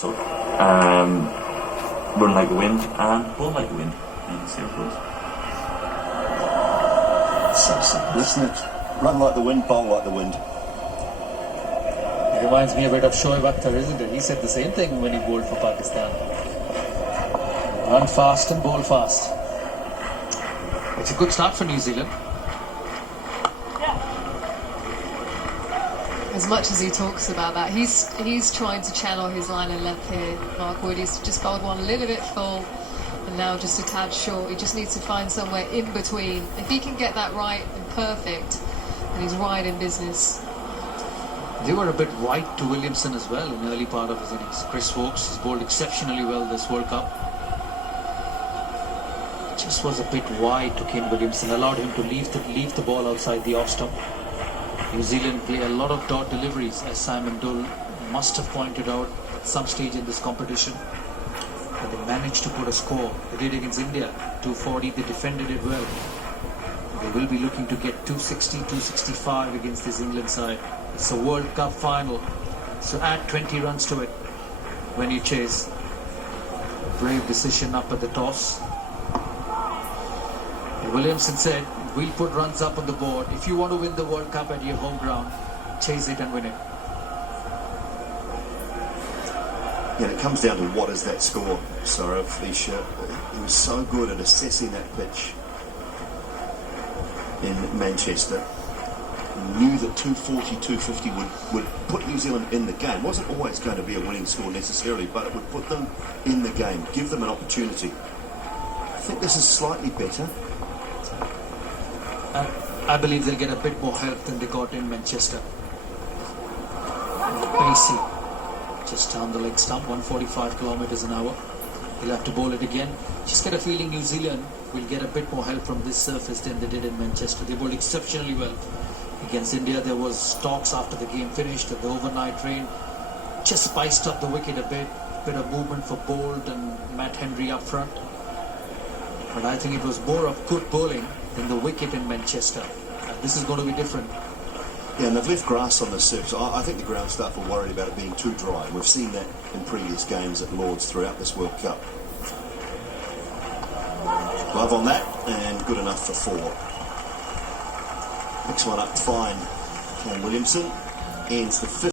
So, run like the wind and bowl like the wind. And see how it goes. So simple, isn't it? Run like the wind, bowl like the wind. It reminds me a bit of Shoaib Akhtar, isn't it? He said the same thing when he bowled for Pakistan. Run fast and bowl fast. It's a good start for New Zealand. As much as he talks about that, he's trying to channel his line and length here. Mark Wood, he's just bowled one a little bit full and now just a tad short. He just needs to find somewhere in between. If he can get that right and perfect, then he's right in business. They were a bit wide to Williamson as well in the early part of his innings. Chris Woakes has bowled exceptionally well this World Cup. Just was a bit wide to Kane Williamson, allowed him to leave the ball outside the off stump. New Zealand play a lot of dot deliveries, as Simon Dull must have pointed out at some stage in this competition. But they managed to put a score. They did against India, 240. They defended it well. They will be looking to get 260, 265 against this England side. It's a World Cup final, so add 20 runs to it when you chase. A brave decision up at the toss. And Williamson said, we'll put runs up on the board. If you want to win the World Cup at your home ground, chase it and win it. Yeah, it comes down to what is that score, Saurav. He was so good at assessing that pitch in Manchester. He knew that 240, 250 would put New Zealand in the game. It wasn't always going to be a winning score necessarily, but it would put them in the game, give them an opportunity. I think this is slightly better. I believe they'll get a bit more help than they got in Manchester. Pacey, just down the leg stump, 145 kilometers an hour. He'll have to bowl it again. Just get a feeling New Zealand will get a bit more help from this surface than they did in Manchester. They bowled exceptionally well against India. There was talks after the game finished that the overnight rain just spiced up the wicket a bit of movement for Bolt and Matt Henry up front. But I think it was more of good bowling than the wicket in Manchester. This is going to be different. Yeah, and they've left grass on the surface. I think the ground staff are worried about it being too dry. We've seen that in previous games at Lords throughout this World Cup. Glove on that, and good enough for 4. Next one up, fine. Kane Williamson ends the 5th.